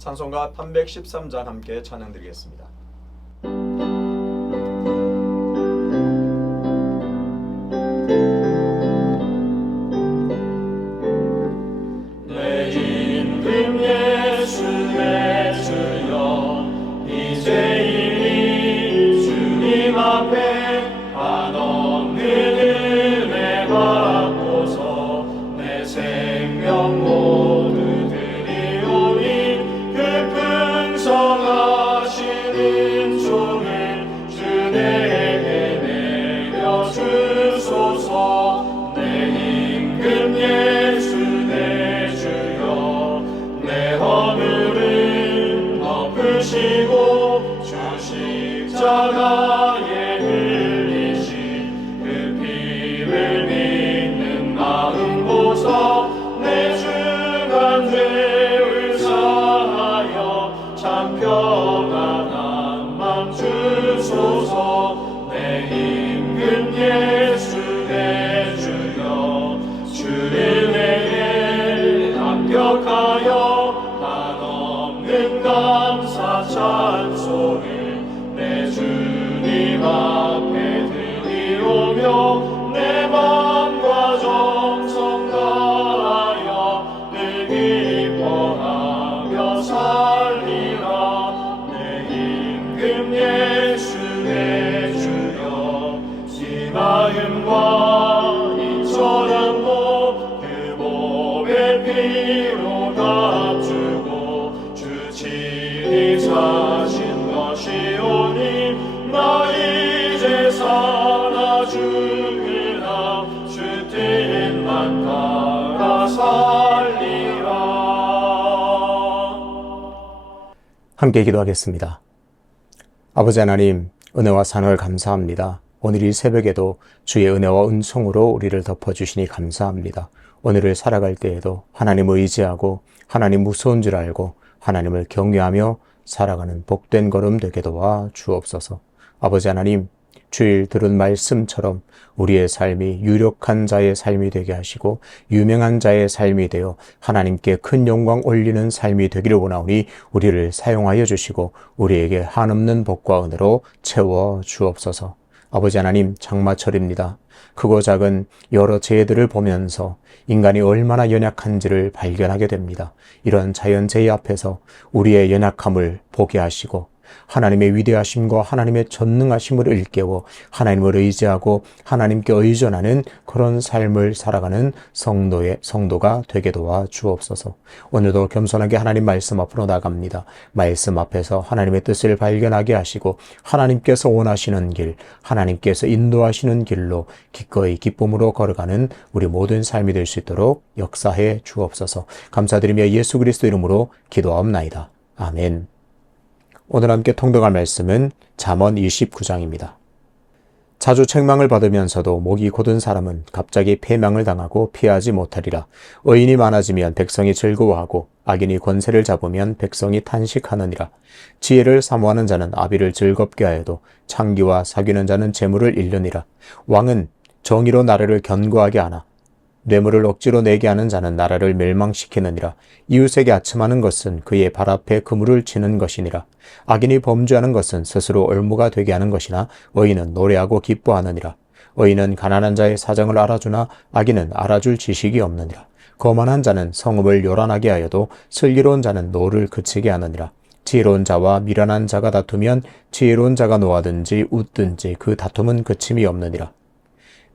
찬송가 313장 함께 찬양드리겠습니다. 내 임금 예수 내 주여 이제이니 주님 앞에 한없는 은혜 받고서 내 생명 모두 드리오니 그 풍성하시는 종을 주 내게 내려주소서. 내 임금 예수 내 주여 내 허물은 덮으시고 주 십자가에 흘리신 그 피를 믿는 마음 보사 내 중한 죄를 사하여 참 평안한 맘 주소서. 내 임금 예수 내 주여 주를 내게 합격하여 한없는 감사 찬송을 내 주님 앞에 드리오며 내 마음과 정성 다하여 늘 기뻐하며 살리라. 내 임금 예수 내 주여 이 마음과 이처럼 그 몸의 피로 값주고 주 친히 사신 것이오니 나 이제 살아 죽으나 주 뜻만 따라 살리라. 함께 기도하겠습니다. 아버지 하나님, 은혜와 사랑을 감사합니다. 오늘 이 새벽에도 주의 은혜와 은총으로 우리를 덮어주시니 감사합니다. 오늘을 살아갈 때에도 하나님을 의지하고 하나님 무서운 줄 알고 하나님을 경외하며 살아가는 복된 걸음 되게 도와 주옵소서. 아버지 하나님, 주일 들은 말씀처럼 우리의 삶이 유력한 자의 삶이 되게 하시고 유명한 자의 삶이 되어 하나님께 큰 영광 올리는 삶이 되기를 원하오니 우리를 사용하여 주시고 우리에게 한없는 복과 은혜로 채워 주옵소서. 아버지 하나님, 장마철입니다. 크고 작은 여러 재해들을 보면서 인간이 얼마나 연약한지를 발견하게 됩니다. 이런 자연재해 앞에서 우리의 연약함을 보게 하시고 하나님의 위대하심과 하나님의 전능하심을 일깨워 하나님을 의지하고 하나님께 의존하는 그런 삶을 살아가는 성도가 되게 도와 주옵소서. 오늘도 겸손하게 하나님 말씀 앞으로 나갑니다. 말씀 앞에서 하나님의 뜻을 발견하게 하시고 하나님께서 원하시는 길, 하나님께서 인도하시는 길로 기꺼이 기쁨으로 걸어가는 우리 모든 삶이 될 수 있도록 역사해 주옵소서. 감사드리며 예수 그리스도 이름으로 기도하옵나이다. 아멘. 오늘 함께 통독할 말씀은 잠언 29장입니다. 자주 책망을 받으면서도 목이 곧은 사람은 갑자기 패망을 당하고 피하지 못하리라. 의인이 많아지면 백성이 즐거워하고 악인이 권세를 잡으면 백성이 탄식하느니라. 지혜를 사모하는 자는 아비를 즐겁게 하여도 창기와 사귀는 자는 재물을 잃느니라. 왕은 정의로 나라를 견고하게 하나 뇌물을 억지로 내게 하는 자는 나라를 멸망시키느니라. 이웃에게 아첨하는 것은 그의 발 앞에 그물을 치는 것이니라. 악인이 범죄하는 것은 스스로 올무가 되게 하는 것이나 의인은 노래하고 기뻐하느니라. 의인은 가난한 자의 사정을 알아주나 악인은 알아줄 지식이 없느니라. 거만한 자는 성읍을 요란하게 하여도 슬기로운 자는 노를 그치게 하느니라. 지혜로운 자와 미련한 자가 다투면 지혜로운 자가 노하든지 웃든지 그 다툼은 그침이 없느니라.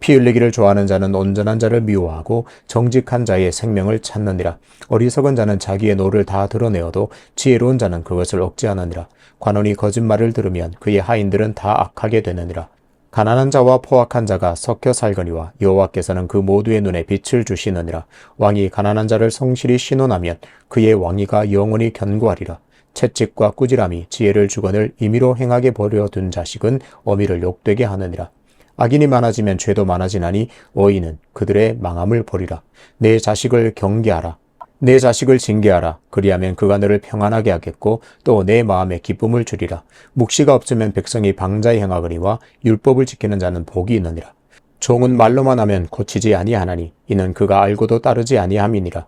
피 흘리기를 좋아하는 자는 온전한 자를 미워하고 정직한 자의 생명을 찾느니라. 어리석은 자는 자기의 노를 다 드러내어도 지혜로운 자는 그것을 억제하느니라. 관원이 거짓말을 들으면 그의 하인들은 다 악하게 되느니라. 가난한 자와 포악한 자가 섞여 살거니와 여호와께서는 그 모두의 눈에 빛을 주시느니라. 왕이 가난한 자를 성실히 신원하면 그의 왕위가 영원히 견고하리라. 채찍과 꾸지람이 지혜를 주거늘 임의로 행하게 버려둔 자식은 어미를 욕되게 하느니라. 악인이 많아지면 죄도 많아지나니 의인은 그들의 망함을 보리라. 내 자식을 경계하라. 내 자식을 징계하라. 그리하면 그가 너를 평안하게 하겠고 또 내 마음에 기쁨을 주리라. 묵시가 없으면 백성이 방자히 행하거니와 율법을 지키는 자는 복이 있느니라. 종은 말로만 하면 고치지 아니하나니 이는 그가 알고도 따르지 아니함이니라.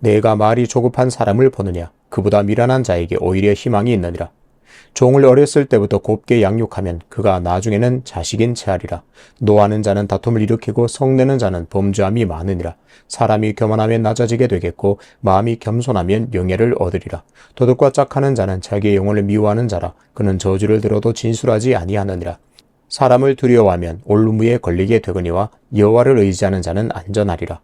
내가 말이 조급한 사람을 보느냐? 그보다 미련한 자에게 오히려 희망이 있느니라. 종을 어렸을 때부터 곱게 양육하면 그가 나중에는 자식인 체하리라. 노하는 자는 다툼을 일으키고 성내는 자는 범죄함이 많으니라. 사람이 교만하면 낮아지게 되겠고 마음이 겸손하면 명예를 얻으리라. 도덕과 짝하는 자는 자기의 영혼을 미워하는 자라. 그는 저주를 들어도 진술하지 아니하느니라. 사람을 두려워하면 올무에 걸리게 되거니와 여호와를 의지하는 자는 안전하리라.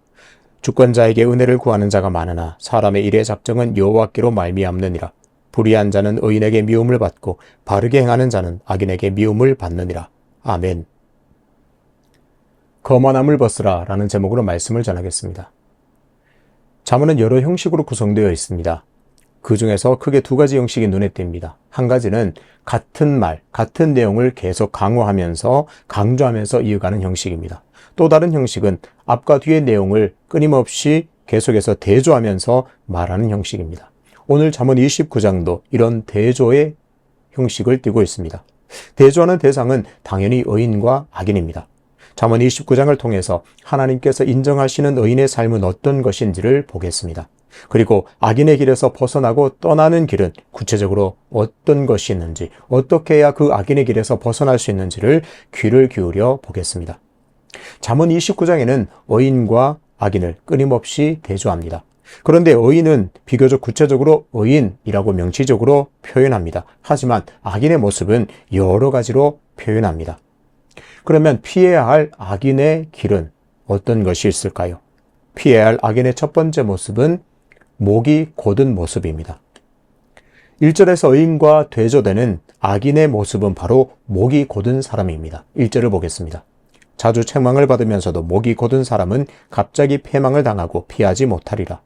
주권자에게 은혜를 구하는 자가 많으나 사람의 일의 작정은 여호와께로 말미암느니라. 불의한 자는 의인에게 미움을 받고 바르게 행하는 자는 악인에게 미움을 받느니라. 아멘. 거만함을 벗으라 라는 제목으로 말씀을 전하겠습니다. 잠언은 여러 형식으로 구성되어 있습니다. 그 중에서 크게 두 가지 형식이 눈에 띕니다. 한 가지는 같은 말, 같은 내용을 계속 강조하면서 이어가는 형식입니다. 또 다른 형식은 앞과 뒤의 내용을 끊임없이 계속해서 대조하면서 말하는 형식입니다. 오늘 잠언 29장도 이런 대조의 형식을 띠고 있습니다. 대조하는 대상은 당연히 의인과 악인입니다. 잠언 29장을 통해서 하나님께서 인정하시는 의인의 삶은 어떤 것인지를 보겠습니다. 그리고 악인의 길에서 벗어나고 떠나는 길은 구체적으로 어떤 것이 있는지, 어떻게 해야 그 악인의 길에서 벗어날 수 있는지를 귀를 기울여 보겠습니다. 잠언 29장에는 의인과 악인을 끊임없이 대조합니다. 그런데 의인은 비교적 구체적으로 의인이라고 명시적으로 표현합니다. 하지만 악인의 모습은 여러 가지로 표현합니다. 그러면 피해야 할 악인의 길은 어떤 것이 있을까요? 피해야 할 악인의 첫 번째 모습은 목이 곧은 모습입니다. 1절에서 의인과 대조되는 악인의 모습은 바로 목이 곧은 사람입니다. 1절을 보겠습니다. 자주 책망을 받으면서도 목이 곧은 사람은 갑자기 패망을 당하고 피하지 못하리라.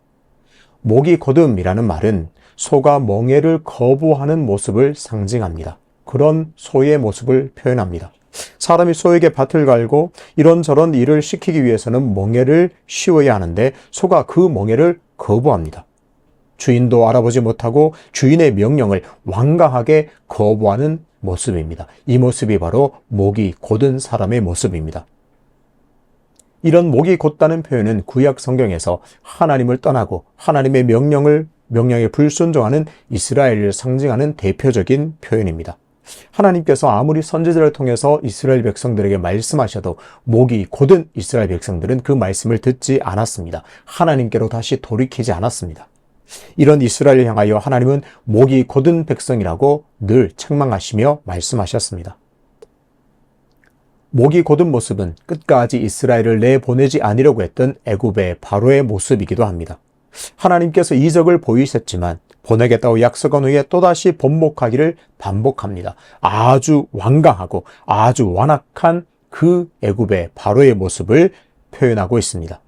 목이 곧음이라는 말은 소가 멍에를 거부하는 모습을 상징합니다. 그런 소의 모습을 표현합니다. 사람이 소에게 밭을 갈고 이런저런 일을 시키기 위해서는 멍에를 씌워야 하는데 소가 그 멍에를 거부합니다. 주인도 알아보지 못하고 주인의 명령을 완강하게 거부하는 모습입니다. 이 모습이 바로 목이 곧은 사람의 모습입니다. 이런 목이 곧다는 표현은 구약 성경에서 하나님을 떠나고 하나님의 명령에 불순종하는 이스라엘을 상징하는 대표적인 표현입니다. 하나님께서 아무리 선지자를 통해서 이스라엘 백성들에게 말씀하셔도 목이 곧은 이스라엘 백성들은 그 말씀을 듣지 않았습니다. 하나님께로 다시 돌이키지 않았습니다. 이런 이스라엘을 향하여 하나님은 목이 곧은 백성이라고 늘 책망하시며 말씀하셨습니다. 목이 곧은 모습은 끝까지 이스라엘을 내보내지 아니려고 했던 애굽의 바로의 모습이기도 합니다. 하나님께서 이적을 보이셨지만 보내겠다고 약속한 후에 또다시 번복하기를 반복합니다. 아주 완강하고 아주 완악한 그 애굽의 바로의 모습을 표현하고 있습니다.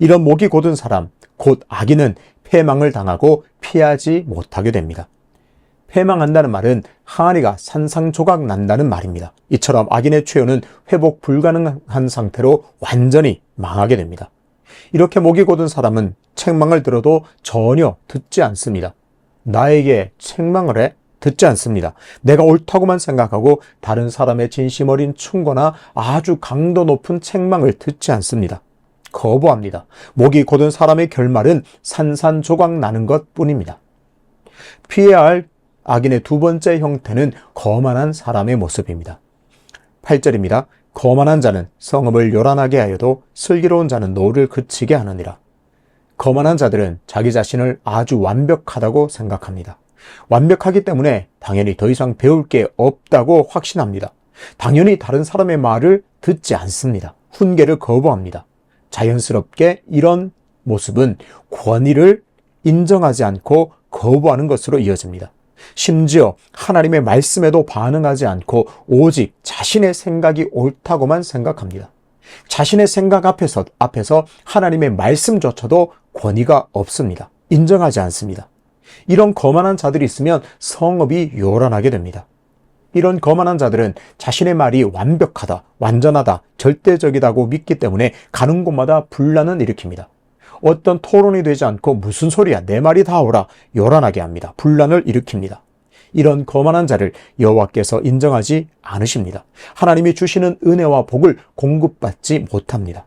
이런 목이 곧은 사람, 곧 악인은 패망을 당하고 피하지 못하게 됩니다. 패망한다는 말은 항아리가 산산조각 난다는 말입니다. 이처럼 악인의 최후는 회복 불가능한 상태로 완전히 망하게 됩니다. 이렇게 목이 곧은 사람은 책망을 들어도 전혀 듣지 않습니다. 나에게 책망을 해? 듣지 않습니다. 내가 옳다고만 생각하고 다른 사람의 진심 어린 충고나 아주 강도 높은 책망을 듣지 않습니다. 거부합니다. 목이 곧은 사람의 결말은 산산조각 나는 것 뿐입니다. 피해야 할 악인의 두 번째 형태는 거만한 사람의 모습입니다. 8절입니다. 거만한 자는 성읍을 요란하게 하여도 슬기로운 자는 노를 그치게 하느니라. 거만한 자들은 자기 자신을 아주 완벽하다고 생각합니다. 완벽하기 때문에 당연히 더 이상 배울 게 없다고 확신합니다. 당연히 다른 사람의 말을 듣지 않습니다. 훈계를 거부합니다. 자연스럽게 이런 모습은 권위를 인정하지 않고 거부하는 것으로 이어집니다. 심지어 하나님의 말씀에도 반응하지 않고 오직 자신의 생각이 옳다고만 생각합니다. 자신의 생각 앞에서 하나님의 말씀조차도 권위가 없습니다. 인정하지 않습니다. 이런 거만한 자들이 있으면 성읍이 요란하게 됩니다. 이런 거만한 자들은 자신의 말이 완벽하다, 완전하다, 절대적이다고 믿기 때문에 가는 곳마다 분란을 일으킵니다. 어떤 토론이 되지 않고 무슨 소리야, 내 말이 다 옳아, 요란하게 합니다. 분란을 일으킵니다. 이런 거만한 자를 여호와께서 인정하지 않으십니다. 하나님이 주시는 은혜와 복을 공급받지 못합니다.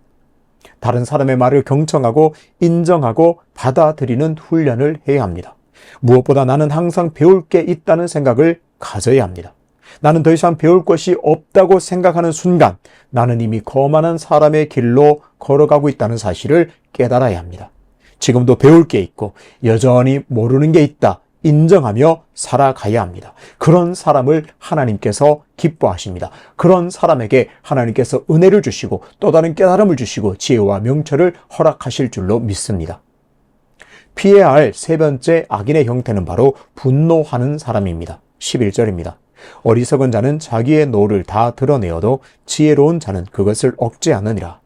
다른 사람의 말을 경청하고 인정하고 받아들이는 훈련을 해야 합니다. 무엇보다 나는 항상 배울 게 있다는 생각을 가져야 합니다. 나는 더 이상 배울 것이 없다고 생각하는 순간 나는 이미 거만한 사람의 길로 걸어가고 있다는 사실을 깨달아야 합니다. 지금도 배울 게 있고 여전히 모르는 게 있다 인정하며 살아가야 합니다. 그런 사람을 하나님께서 기뻐하십니다. 그런 사람에게 하나님께서 은혜를 주시고 또 다른 깨달음을 주시고 지혜와 명철을 허락하실 줄로 믿습니다. 피해야 할 세 번째 악인의 형태는 바로 분노하는 사람입니다. 11절입니다. 어리석은 자는 자기의 노를 다 드러내어도 지혜로운 자는 그것을 억제하느니라.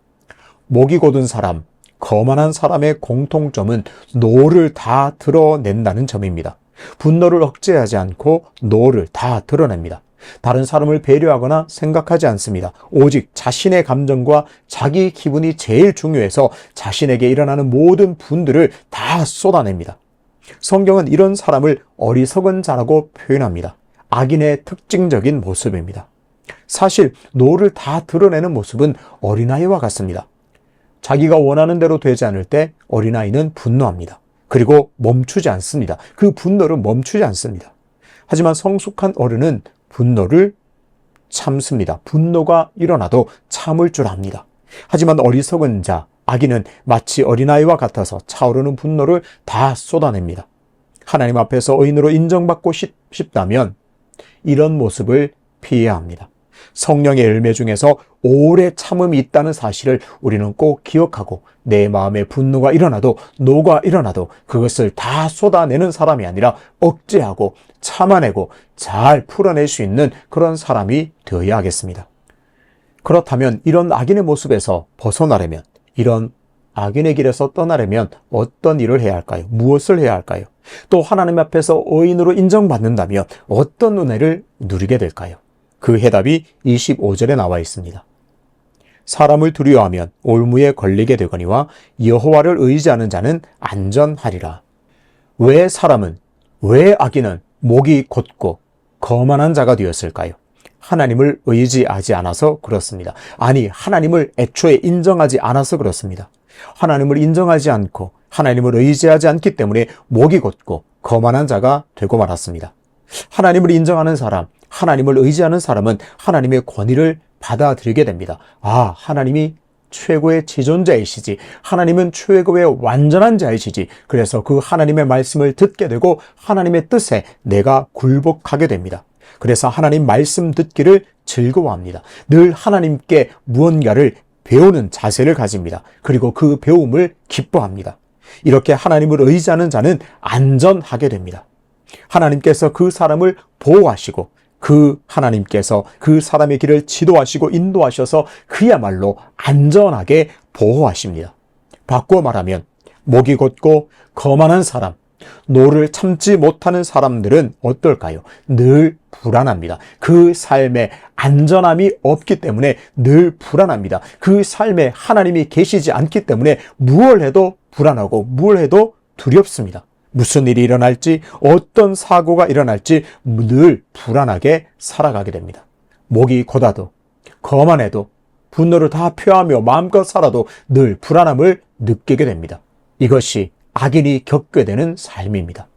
목이 곧은 사람, 거만한 사람의 공통점은 노를 다 드러낸다는 점입니다. 분노를 억제하지 않고 노를 다 드러냅니다. 다른 사람을 배려하거나 생각하지 않습니다. 오직 자신의 감정과 자기 기분이 제일 중요해서 자신에게 일어나는 모든 분들을 다 쏟아냅니다. 성경은 이런 사람을 어리석은 자라고 표현합니다. 악인의 특징적인 모습입니다. 사실 노를 다 드러내는 모습은 어린아이와 같습니다. 자기가 원하는 대로 되지 않을 때 어린아이는 분노합니다. 그리고 멈추지 않습니다. 그 분노를 멈추지 않습니다. 하지만 성숙한 어른은 분노를 참습니다. 분노가 일어나도 참을 줄 압니다. 하지만 어리석은 자, 악인은 마치 어린아이와 같아서 차오르는 분노를 다 쏟아냅니다. 하나님 앞에서 의인으로 인정받고 싶다면 이런 모습을 피해야 합니다. 성령의 열매 중에서 오래 참음이 있다는 사실을 우리는 꼭 기억하고 내 마음에 분노가 일어나도 노가 일어나도 그것을 다 쏟아내는 사람이 아니라 억제하고 참아내고 잘 풀어낼 수 있는 그런 사람이 되어야 하겠습니다. 그렇다면 이런 악인의 모습에서 벗어나려면, 이런 악인의 길에서 떠나려면 어떤 일을 해야 할까요? 무엇을 해야 할까요? 또 하나님 앞에서 의인으로 인정받는다면 어떤 은혜를 누리게 될까요? 그 해답이 25절에 나와 있습니다. 사람을 두려워하면 올무에 걸리게 되거니와 여호와를 의지하는 자는 안전하리라. 왜 사람은, 왜 악인은 목이 곧고 거만한 자가 되었을까요? 하나님을 의지하지 않아서 그렇습니다. 아니, 하나님을 애초에 인정하지 않아서 그렇습니다. 하나님을 인정하지 않고 하나님을 의지하지 않기 때문에 목이 곧고 거만한 자가 되고 말았습니다. 하나님을 인정하는 사람, 하나님을 의지하는 사람은 하나님의 권위를 받아들이게 됩니다. 아, 하나님이 최고의 지존자이시지, 하나님은 최고의 완전한 자이시지, 그래서 그 하나님의 말씀을 듣게 되고 하나님의 뜻에 내가 굴복하게 됩니다. 그래서 하나님 말씀 듣기를 즐거워합니다. 늘 하나님께 무언가를 배우는 자세를 가집니다. 그리고 그 배움을 기뻐합니다. 이렇게 하나님을 의지하는 자는 안전하게 됩니다. 하나님께서 그 사람을 보호하시고 그 하나님께서 그 사람의 길을 지도하시고 인도하셔서 그야말로 안전하게 보호하십니다. 바꾸어 말하면 목이 곧고 거만한 사람, 노를 참지 못하는 사람들은 어떨까요? 늘 불안합니다. 그 삶에 안전함이 없기 때문에 늘 불안합니다. 그 삶에 하나님이 계시지 않기 때문에 무엇을 해도 불안하고 무엇을 해도 두렵습니다. 무슨 일이 일어날지, 어떤 사고가 일어날지 늘 불안하게 살아가게 됩니다. 목이 곧아도, 거만해도, 분노를 다 표하며 마음껏 살아도 늘 불안함을 느끼게 됩니다. 이것이 악인이 겪게 되는 삶입니다.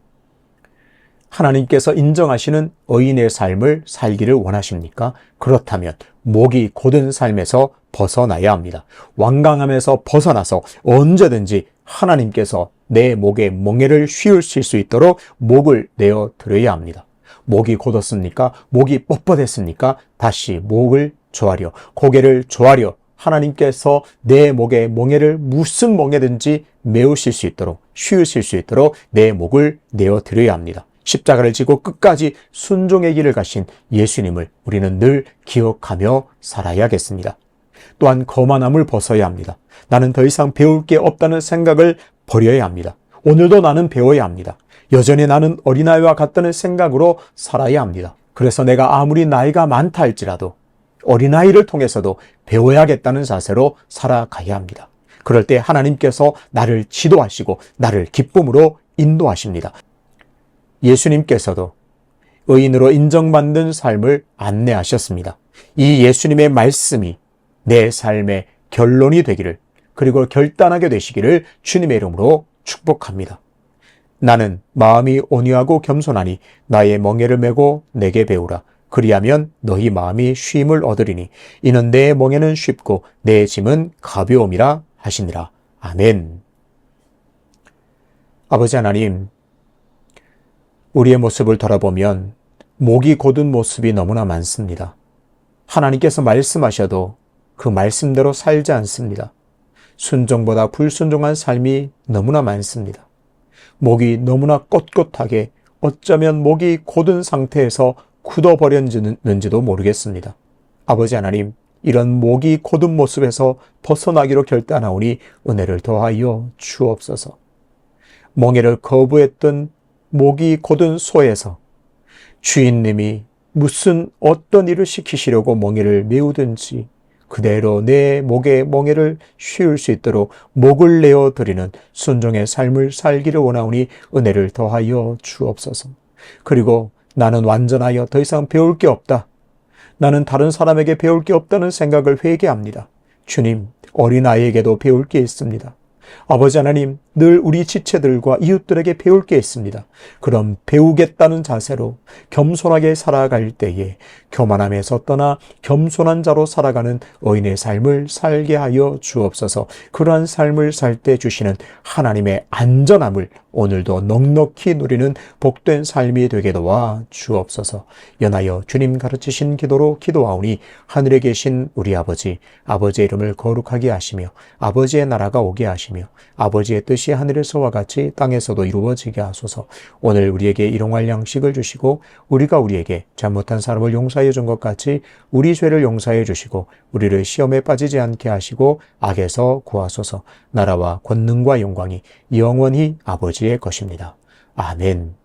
하나님께서 인정하시는 의인의 삶을 살기를 원하십니까? 그렇다면 목이 곧은 삶에서 벗어나야 합니다. 완강함에서 벗어나서 언제든지 하나님께서 내 목에 멍에를 씌우실 수 있도록 목을 내어 드려야 합니다. 목이 곧었습니까? 목이 뻣뻣했습니까? 다시 목을 조아려, 고개를 조아려 하나님께서 내 목에 멍에를 무슨 멍에든지 메우실 수 있도록, 씌우실 수 있도록 내 목을 내어 드려야 합니다. 십자가를 지고 끝까지 순종의 길을 가신 예수님을 우리는 늘 기억하며 살아야겠습니다. 또한 거만함을 벗어야 합니다. 나는 더 이상 배울 게 없다는 생각을 버려야 합니다. 오늘도 나는 배워야 합니다. 여전히 나는 어린아이와 같다는 생각으로 살아야 합니다. 그래서 내가 아무리 나이가 많다 할지라도 어린아이를 통해서도 배워야겠다는 자세로 살아가야 합니다. 그럴 때 하나님께서 나를 지도하시고 나를 기쁨으로 인도하십니다. 예수님께서도 의인으로 인정받는 삶을 안내하셨습니다. 이 예수님의 말씀이 내 삶의 결론이 되기를, 그리고 결단하게 되시기를 주님의 이름으로 축복합니다. 나는 마음이 온유하고 겸손하니 나의 멍에를 메고 내게 배우라. 그리하면 너희 마음이 쉼을 얻으리니 이는 내 멍에는 쉽고 내 짐은 가벼움이라 하시니라. 아멘. 아버지 하나님, 우리의 모습을 돌아보면 목이 곧은 모습이 너무나 많습니다. 하나님께서 말씀하셔도 그 말씀대로 살지 않습니다. 순종보다 불순종한 삶이 너무나 많습니다. 목이 너무나 꼿꼿하게 어쩌면 목이 곧은 상태에서 굳어버렸는지도 모르겠습니다. 아버지 하나님, 이런 목이 곧은 모습에서 벗어나기로 결단하오니 은혜를 더하여 주옵소서. 멍에를 거부했던 목이 곧은 소에서 주인님이 무슨 어떤 일을 시키시려고 멍에를 메우든지 그대로 내 목의 멍에를 씌울 수 있도록 목을 내어 드리는 순종의 삶을 살기를 원하오니 은혜를 더하여 주옵소서. 그리고 나는 완전하여 더 이상 배울 게 없다. 나는 다른 사람에게 배울 게 없다는 생각을 회개합니다. 주님, 어린아이에게도 배울 게 있습니다. 아버지 하나님, 늘 우리 지체들과 이웃들에게 배울 게 있습니다. 그럼 배우겠다는 자세로 겸손하게 살아갈 때에 교만함에서 떠나 겸손한 자로 살아가는 의인의 삶을 살게 하여 주옵소서. 그러한 삶을 살 때 주시는 하나님의 안전함을 오늘도 넉넉히 누리는 복된 삶이 되게 도와 주옵소서. 연하여 주님 가르치신 기도로 기도하오니 하늘에 계신 우리 아버지, 아버지의 이름을 거룩하게 하시며 아버지의 나라가 오게 하시며 아버지의 뜻이 하늘에서와 같이 땅에서도 이루어지게 하소서. 오늘 우리에게 일용할 양식을 주시고 우리가 우리에게 잘못한 사람을 용서해 준 것 같이 우리 죄를 용서해 주시고 우리를 시험에 빠지지 않게 하시고 악에서 구하소서. 나라와 권능과 영광이 영원히 아버지의 것입니다. 아멘.